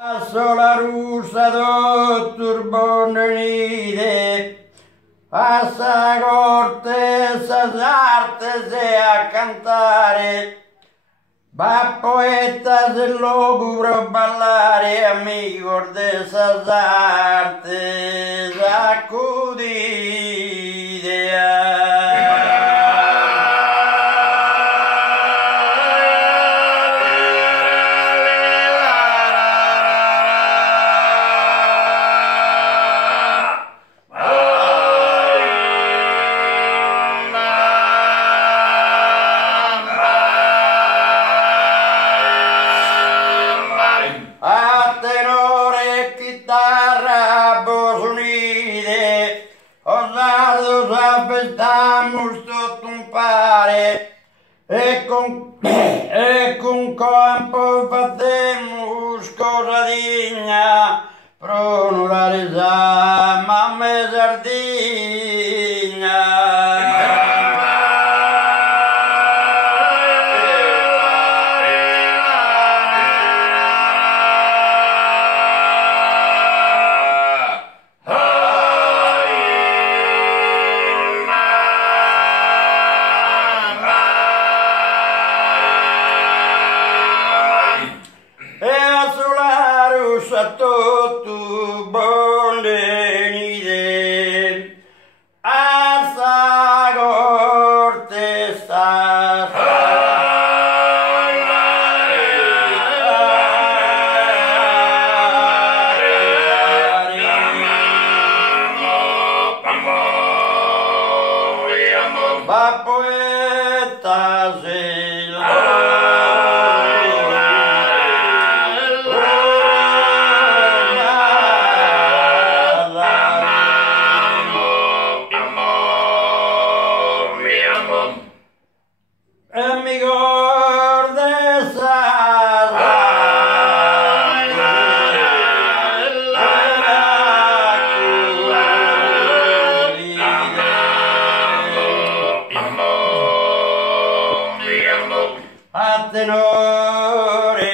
La sola russa dottor Bonanide, a sa corte s'arte se a cantare, va poeta se logubro ballare, amico de sa arte s'accudide. A tenore, chitarra, bosonide, osados affestamos tot un pare, e con campo fatemos cosa digna, pro onorare sa mamma Sardegna. A tutto Bonanide, a sa corte sta va poeta se amigo de a tenore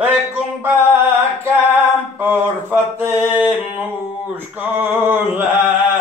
e con bacam por fatemos cosa